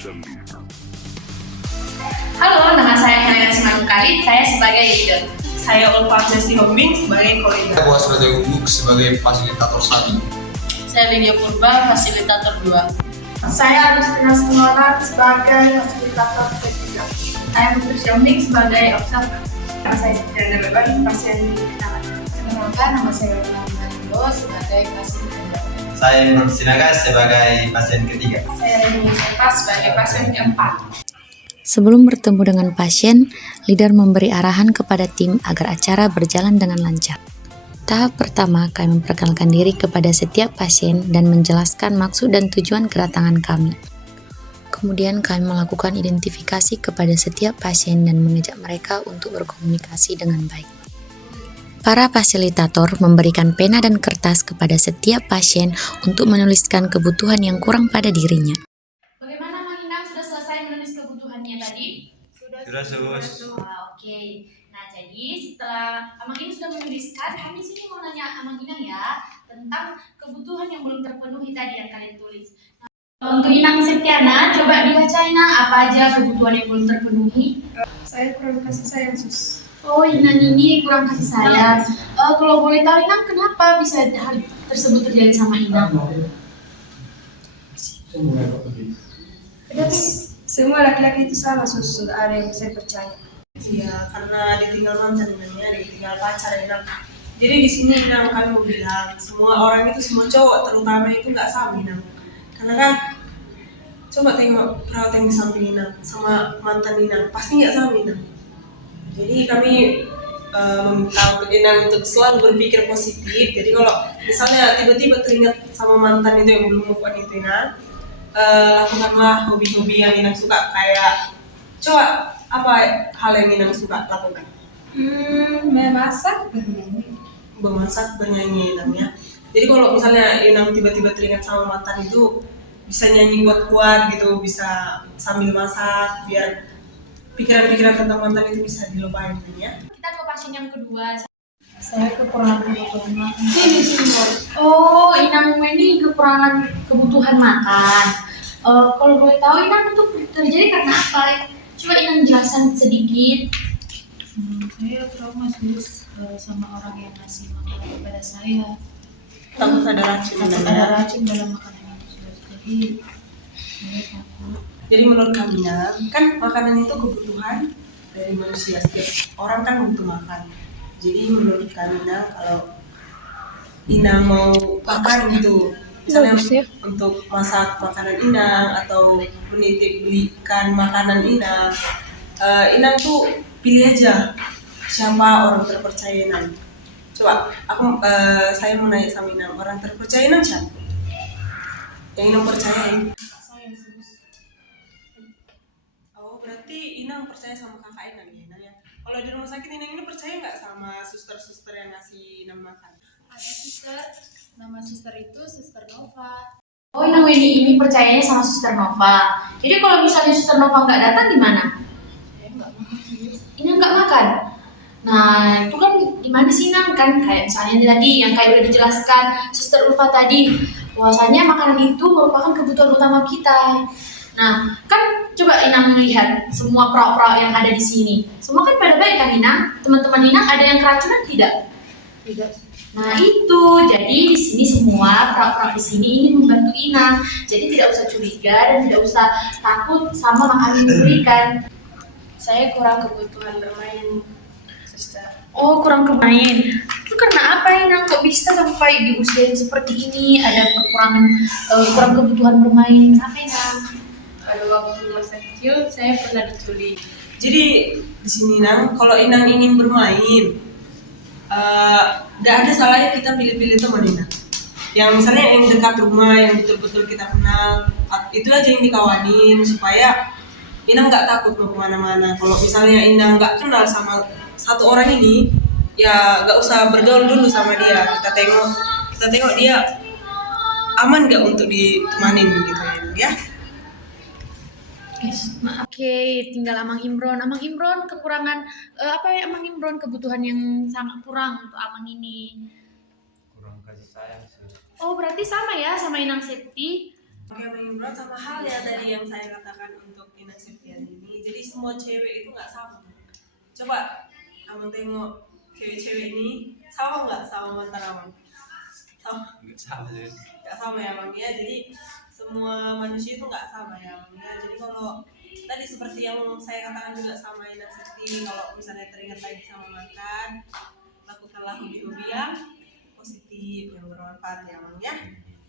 Halo, nama saya Helena Simanuk Khalid, saya sebagai leader. Saya Ulfa Jesse Hombing sebagai koordinator. Saya Boas Radio Ubuk sebagai fasilitator 1. Saya Lydia Purba, fasilitator 2. Saya Agustina Senoran sebagai fasilitator ketiga. Saya Putri Siombing sebagai observer. Saya Sitiana Beban, pasien di kenalan. Perkenalkan, nama saya Rona Indo sebagai fasilitator. Saya Imron Sinaga sebagai pasien ketiga. Saya Rini Sepa sebagai pasien keempat. Sebelum bertemu dengan pasien, leader memberi arahan kepada tim agar acara berjalan dengan lancar. Tahap pertama, kami memperkenalkan diri kepada setiap pasien dan menjelaskan maksud dan tujuan kedatangan kami. Kemudian kami melakukan identifikasi kepada setiap pasien dan mengajak mereka untuk berkomunikasi dengan baik. Para fasilitator memberikan pena dan kertas kepada setiap pasien untuk menuliskan kebutuhan yang kurang pada dirinya. Bagaimana Mang Inang, sudah selesai menulis kebutuhannya tadi? Sudah, Sus. Oke. Nah, jadi setelah Amang ini sudah menuliskan, kami sini mau nanya Amang Inang ya tentang kebutuhan yang belum terpenuhi tadi yang kalian tulis. Nah, untuk Inang Setiana, coba dibaca Inang apa aja kebutuhan yang belum terpenuhi. Saya kurang kasih sayang, Sus. Oh, Inang ini kurang kasih sayang. Kalau boleh tahu Inang, kenapa bisa hal tersebut terjadi sama Inang? Semua laki-laki itu sama, Sus. Tidak ada yang bisa percaya. Iya, karena ditinggal mantan namanya, ditinggal pacar Inang. Jadi di sini Inang kami mau bilang semua orang itu, semua cowok terutama itu nggak sama Inang. Karena kan coba tengok perawat yang di samping Inang sama mantan Inang, pasti nggak sama Inang. Jadi kami meminta untuk Inang untuk selalu berpikir positif. Jadi kalau misalnya tiba-tiba teringat sama mantan itu yang belum move on itu Inang, lakukanlah hobi-hobi yang Inang suka, kayak coba apa hal yang Inang suka lakukan? Memasak, bernyanyi. Memasak, bernyanyi Inang ya. Jadi kalau misalnya Inang tiba-tiba teringat sama mantan itu, bisa nyanyi kuat-kuat gitu, bisa sambil masak biar pikiran-pikiran tentang mantan itu bisa dilupain ya. Kita ke pasien yang kedua. Saya kekurangan kebutuhan makan. Oh, Inang ini kekurangan kebutuhan makan. Kalau boleh tahu Inang itu terjadi karena apa? Coba Inang jelaskan sedikit. Saya trauma Sus sama orang yang ngasih makanan kepada saya. Takut ada racun Takut ada racun dalam makanan itu Sus. Jadi saya takut. Jadi menurut kami kan makanan itu kebutuhan dari manusia, setiap orang kan butuh makan. Jadi menurut kami kalau Inang mau makan gitu, misalnya untuk masak makanan Inang atau menitip belikan makanan Inang, Inang tuh pilih aja siapa orang terpercaya Inang. Coba saya mau nanya sama Inang, orang terpercaya Inang siapa? Yang Inang percayain? Saya Sus. Oh, berarti Inang percaya sama kakak Inang ya, Inang ya? Kalau di rumah sakit Inang ini percaya nggak sama suster-suster yang ngasih Inang makan? Ada suster, nama suster itu Suster Nova. Oh, Inang ini percayanya sama Suster Nova. Jadi kalau misalnya Suster Nova nggak datang gimana? Saya nggak makan Sus. Inang nggak makan. Nah, itu kan gimana sih Inang? Kan kayak misalnya tadi yang kayak udah dijelaskan Suster Ulfa tadi, bahwasanya makanan itu merupakan kebutuhan utama kita. Nah, kan coba Inang melihat semua perawat-perawat yang ada di sini. Semua kan pada baik kan Inang? Teman-teman Inang ada yang keracunan tidak? Tidak. Nah itu, jadi di sini semua perawat-perawat di sini ingin membantu Inang. Jadi tidak usah curiga dan tidak usah takut sama makanan yang diberikan. Saya kurang kebutuhan bermain, Suster. Oh, kurang bermain. Itu karena apa Inang? Kok bisa sampai di usia yang seperti ini ada kekurangan kurang kebutuhan bermain? Kenapa Inang? Pada waktu masa kecil saya pernah diculik. Jadi di sini Inang, kalau Inang ingin bermain, nggak ada salahnya kita pilih-pilih teman Inang. Yang misalnya yang dekat rumah, yang betul-betul kita kenal, itu aja yang dikawanin supaya Inang nggak takut mau kemana-mana. Kalau misalnya Inang nggak kenal sama satu orang ini, ya nggak usah bergaul dulu sama dia. Kita tengok dia aman nggak untuk ditemanin gitu ya Inang ya. Oke, tinggal Amang Imron. Amang Imron kekurangan apa ya Amang Imron, kebutuhan yang sangat kurang untuk Amang ini. Kurang kasih sayang, Sus. Oh, berarti sama ya sama Inang Septi. Oke, Imron, sama hal ya dari yang saya katakan untuk Ina Septian ini. Jadi semua cewek itu nggak sama. Coba Amang tengok cewek-cewek ini sama nggak sama mantan Amang? Sama. Nggak sama sih. Nggak sama ya Amang ya. Jadi semua manusia itu nggak sama ya Amang ya. Jadi kalau tadi seperti yang saya katakan juga sama Ina Septi, kalau misalnya teringat lagi sama mantan, lakukanlah hobi-hobi yang positif, yang bermanfaat ya Amang ya.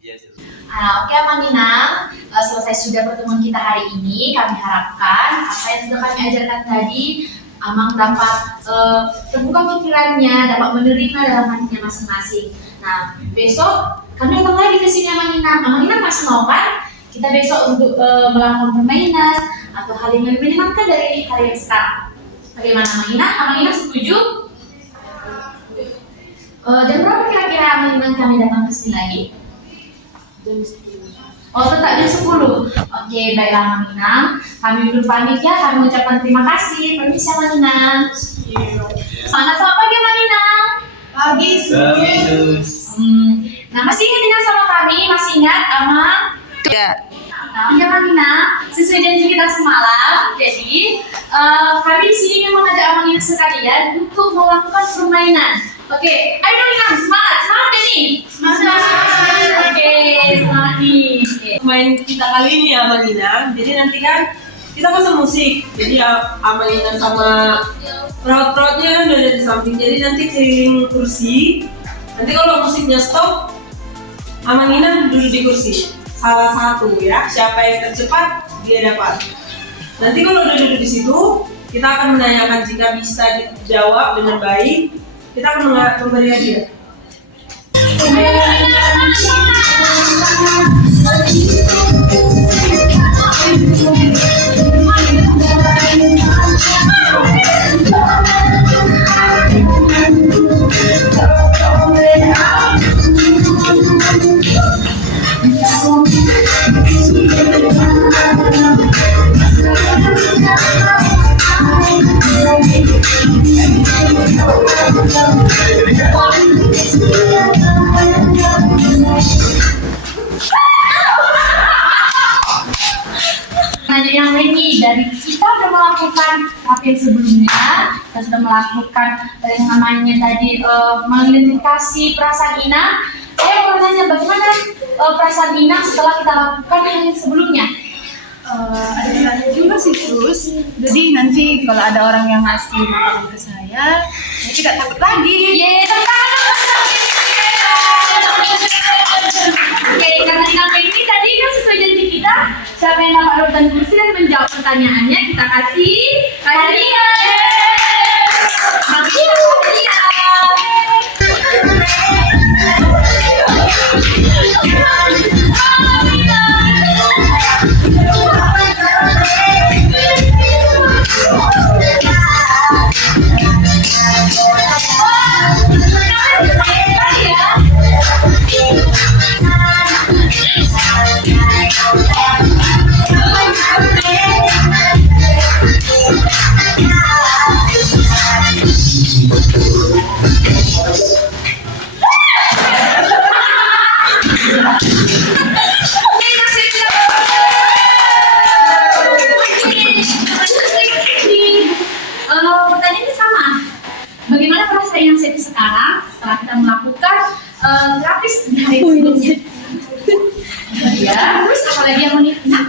Yes. Oke, Manina, selesai sudah pertemuan kita hari ini. Kami harapkan apa yang sudah kami ajarkan tadi, Amang dapat terbuka pikirannya, dapat menerima dalam hatinya masing-masing. Nah, besok kami datang lagi ke sini, Manina. Manina masih mau kan? Kita besok untuk melakukan permainan atau hal yang lebih menyenangkan dari hari yang sekarang. Bagaimana, Manina? Manina setuju? Dan berapa kira-kira Manina kami datang ke sini lagi? Jam 10. Oh, tetap jam 10. Oke, baiklah Manina. Kami dulu pamit ya, kami ucapkan terima kasih. Permisi Manina. Selamat pagi Manina. Pagi, Sus. Nah, masih ingat dengan sama kami? Masih ingat, Amang? Ya. Nah, ya Manina, sesuai janji kita semalam, jadi kami di sini mengajak Amang sekalian untuk melakukan permainan. Oke, ayo Manina, semangat Deni. Oke, semangat nih. Main kita kali ini ya Manina. Jadi nanti kan kita pasang musik. Jadi Amalina sama perawat-perawatnya kan udah ada di samping. Jadi nanti keliling kursi. Nanti kalau musiknya stop, Amalina duduk di kursi. Salah satu ya. Siapa yang tercepat dia dapat. Nanti kalau udah duduk di situ, kita akan menanyakan jika bisa dijawab dengan baik. Kita akan memberi hadiah. Nanya yang lain nih, dari kita udah melakukan yang sebelumnya, kita sudah melakukan yang namanya tadi mengidentifikasi perasaan Ina. Saya mau nanya bagaimana perasaan Ina setelah kita lakukan hal yang sebelumnya? Ada benarnya juga sih Sus. Jadi nanti kalau ada orang yang ngasih makanan ke saya tidak takut lagi. Yeay, Oke, karena dengan ini tadi kan sesuai janji kita, siapa yang dapat rebutan kursi dan menjawab pertanyaannya kita kasih hadiah. Pertanyaannya sama. Bagaimana perasaan yang saya sekarang setelah kita melakukan grafis di hari sebelumnya? Ya, terus apa lagi yang mau dikenal?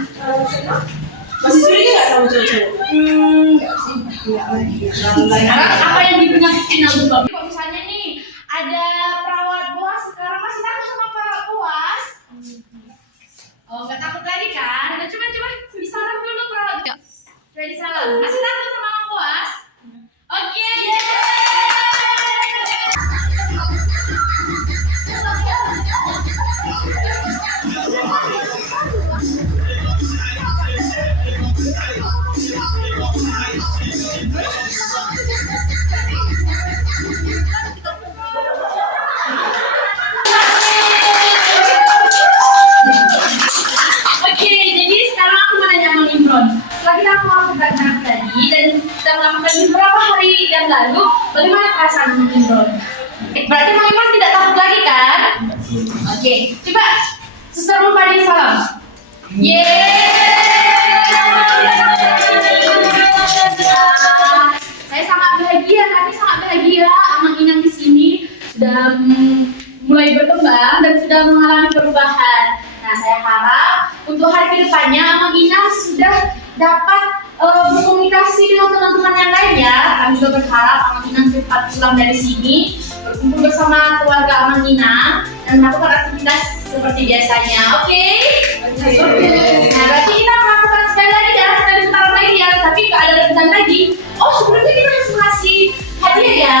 Masih curiga nggak sama cowok-cowok? Enggak sih, enggak lagi. Apa yang dipunya final dulu? Kalau misalnya nih ada perawat boas sekarang masih takut sama perawat boas? Oh, nggak takut lagi kan? Nah, coba disalam dulu perawat. Coba disalam. Masih takut sama orang boas? Oke. Oke, jadi sekarang aku mau nanya sama Imron. Setelah kita melakukan anak tadi dan kita melakukan beberapa hari yang lalu, bagaimana perasaan Imron? Berarti Imron tidak takut lagi kan? Oke, coba Suster Rufadi salam. Saya sangat bahagia, kami sangat bahagia Amang Inang di sini sudah mulai berkembang dan sudah mengalami perubahan. Nah, saya harap untuk hari kedepannya Amang Inang sudah dapat berkomunikasi dengan teman-teman yang lainnya. Kami juga berharap Amang Inang cepat pulang dari sini, berkumpul bersama keluarga Amang Inang dan melakukan aktivitas seperti biasanya. Oke? Nah, berarti kita melakukan sekali lagi ya, sekali bentar lagi ya, tapi nggak ada rebutan lagi. Oh, sebelumnya kita harus ngasih hadiah ya.